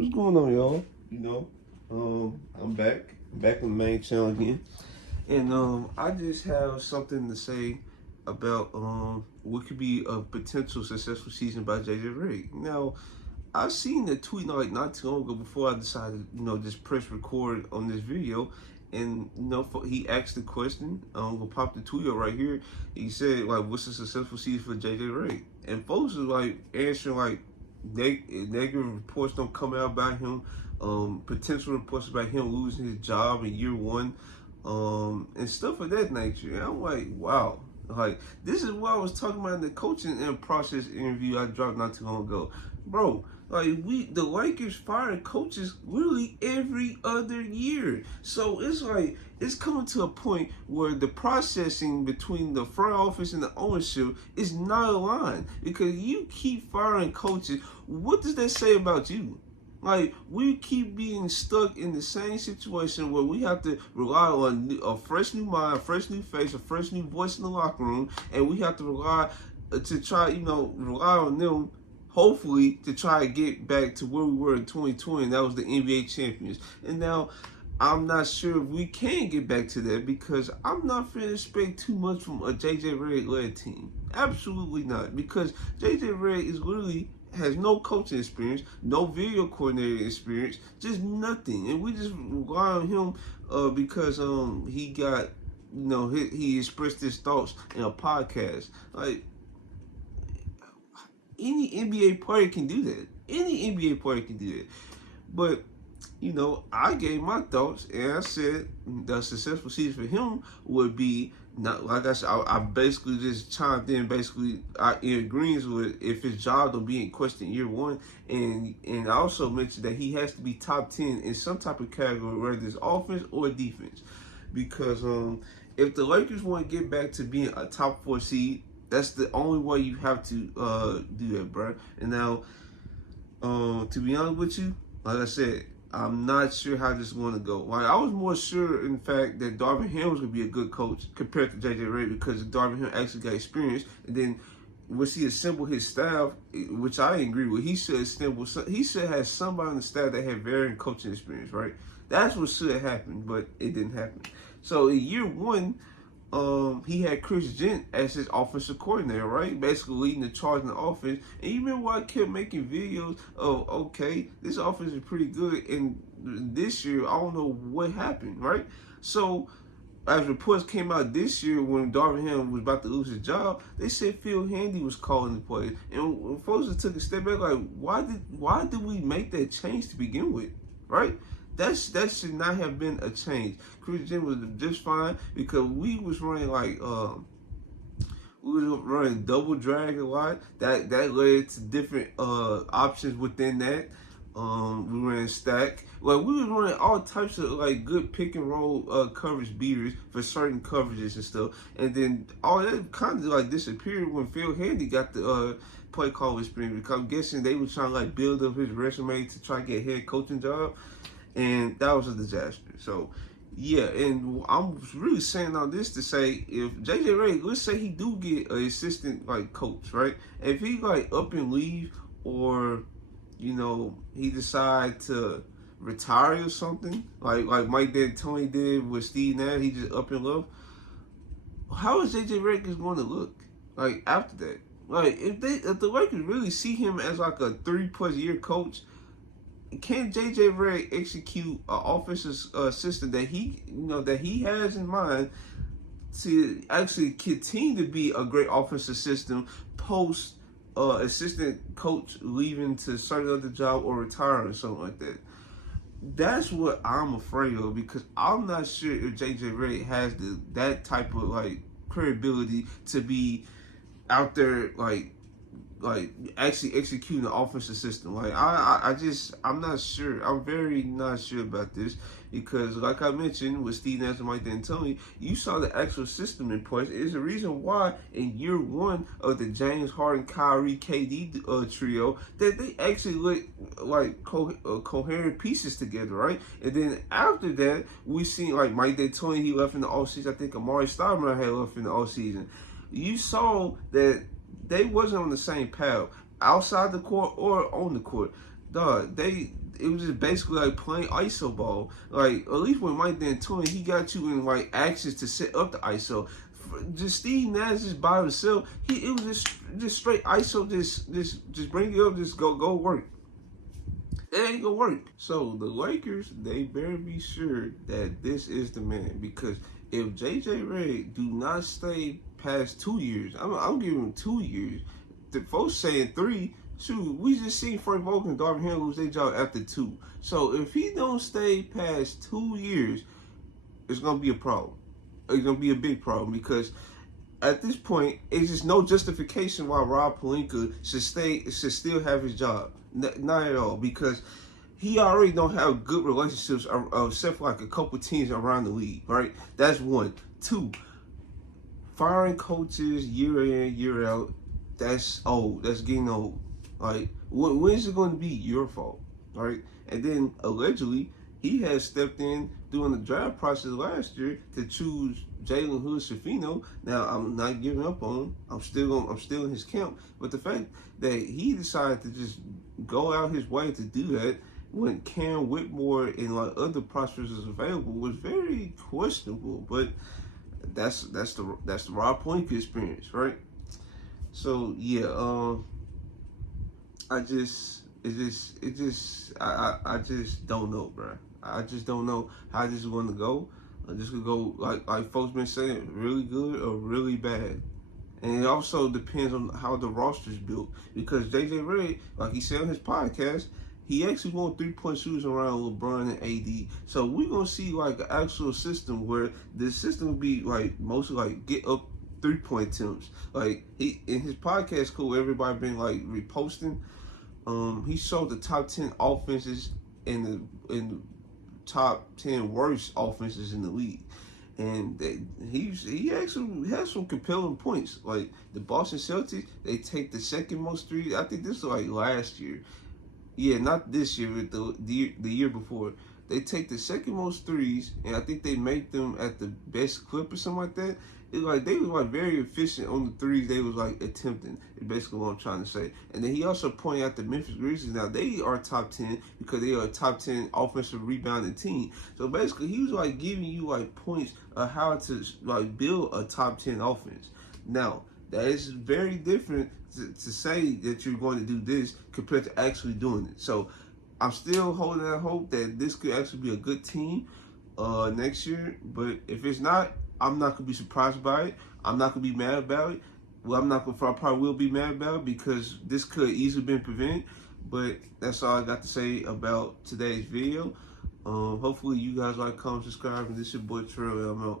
What's going on, y'all? I'm back on the main channel again, and I just have something to say about what could be a potential successful season by JJ Reddick. Now, I seen the tweet like not too long ago before I decided, just press record on this video. And he asked the question. We'll pop the tweet up right here. He said, like, "What's a successful season for JJ Reddick?" And folks are like answering like negative reports don't come out about him. Potential reports about him losing his job in year one, and stuff of that nature. And I'm like, wow. Like, this is what I was talking about in the coaching and process interview I dropped not too long ago. Bro, like, the Lakers fire coaches literally every other year. So it's like, it's coming to a point where the processing between the front office and the ownership is not aligned. Because you keep firing coaches, what does that say about you? Like, we keep being stuck in the same situation where we have to rely on a fresh new mind, a fresh new face, a fresh new voice in the locker room, and we have to rely on them, hopefully, to try to get back to where we were in 2020, and that was the NBA champions. And now, I'm not sure if we can get back to that because I'm not going to expect too much from a JJ Redick-led team. Absolutely not, because JJ Redick is literally has no coaching experience, no video coordinator experience, just nothing. And we just rely on him because he got, he expressed his thoughts in a podcast. Like, any NBA player can do that. Any NBA player can do that. But, I gave my thoughts and I said the successful season for him would be, not like I said, I basically just chimed in, in agreement with if his job will be in question year one. And I also mentioned that he has to be top 10 in some type of category, whether it's offense or defense. Because if the Lakers want to get back to being a top 4 seed, that's the only way you have to do that, bro. And now, to be honest with you, like I said, I'm not sure how this is going to go. Like, I was more sure, in fact, that Darvin Ham was going to be a good coach compared to JJ Redick because Darvin Ham actually got experience. And then once he assembled his staff, which I agree with, he should have somebody on the staff that had varying coaching experience, right? That's what should have happened, but it didn't happen. So in year one, he had Chris Gent as his offensive coordinator, right? Basically leading the charge in the offense. And you remember I kept making videos of, okay, this offense is pretty good. And this year, I don't know what happened, right? So as reports came out this year when Darvin Ham was about to lose his job, they said Phil Handy was calling the plays. And folks just took a step back, like, why did we make that change to begin with, right? That should not have been a change. Chris Jim was just fine because we was running double drag a lot. That led to different options within that. We ran stack. Like, we was running all types of like good pick and roll coverage beaters for certain coverages and stuff. And then all that kind of like disappeared when Phil Handy got the play call experience, because I'm guessing they were trying to like build up his resume to try to get a head coaching job. And that was a disaster. So, yeah, and I'm really saying all this to say, if JJ Redick, let's say he do get an assistant like coach, right? If he like up and leave, or he decide to retire or something, like Mike D'Antoni did with Steve Nash, he just up and left. How is JJ Redick going to look like after that? Like, if the Lakers really see him as like a 3+ year coach, can JJ Redick execute an offensive system that he has in mind to actually continue to be a great offensive system post assistant coach leaving to start another job or retiring or something like that? That's what I'm afraid of, because I'm not sure if JJ Redick has that type of like credibility to be out there like actually executing the offensive system. Like, I'm not sure. I'm very not sure about this, because like I mentioned with Steve Nash and Mike D'Antoni, you saw the actual system in place. There's a reason why in year one of the James Harden, Kyrie, KD trio, that they actually look like coherent pieces together, right? And then after that, we seen like Mike D'Antoni, he left in the offseason. I think Amari Stoudemire had left in the offseason. You saw that they wasn't on the same path outside the court or on the court. dog, it was just basically like playing ISO ball. Like at least with Mike D'Antoni, he got you in like actions to set up the ISO. Just Steve Nash just by himself, it was just straight ISO. Just bring it up. Just go work. It ain't gonna work. So the Lakers, they better be sure that this is the man, because if JJ Redick do not stay past 2 years, I'm giving him 2 years. The folks saying 3. Shoot, we just seen Frank Vogel and Darvin Ham lose their job after 2. So if he don't stay past 2 years, it's gonna be a problem. It's gonna be a big problem, because at this point, it's just no justification why Rob Pelinka should still have his job. Not at all, because he already don't have good relationships except for like a couple teams around the league, right? That's one. Two, firing coaches year in, year out, that's old. That's getting old. Like, when is it going to be your fault, right? And then allegedly, he has stepped in during the draft process last year to choose Jalen Hood-Schifino. Now, I'm not giving up on him. I'm still in his camp. But the fact that he decided to just go out his way to do that when Cam Whitmore and like other prospects was available was very questionable. But that's the Rob Pelinka experience, right? So yeah, I just don't know, bro. I just don't know how this is going to go. This could go like folks been saying, really good or really bad. And it also depends on how the roster's built, because JJ Redick, like he said on his podcast, he actually won 3-point shooters around LeBron and AD. So we're gonna see like an actual system where the system will be like mostly like get up 3-point attempts. Like he in his podcast, cool, everybody been like reposting. He showed the top 10 offenses in the top 10 worst offenses in the league. And he actually has some compelling points. Like the Boston Celtics, they take the second most threes. I think this was like last year. Yeah, not this year, but the year before. They take the second most threes, and I think they make them at the best clip or something like that. It's like they was like very efficient on the threes they was like attempting. Is basically what I'm trying to say. And then he also pointed out the Memphis Grizzlies. Now they are top 10 because they are a top 10 offensive rebounding team. So basically he was like giving you like points of how to like build a top 10 offense. Now that is very different to say that you're going to do this compared to actually doing it. So I'm still holding out hope that this could actually be a good team next year. But if it's not, I'm not gonna be surprised by it. I'm not gonna be mad about it. Well, I probably will be mad about it, because this could easily been prevented. But that's all I got to say about today's video. Hopefully you guys like, comment, subscribe, and this is your boy Trill. I'm out.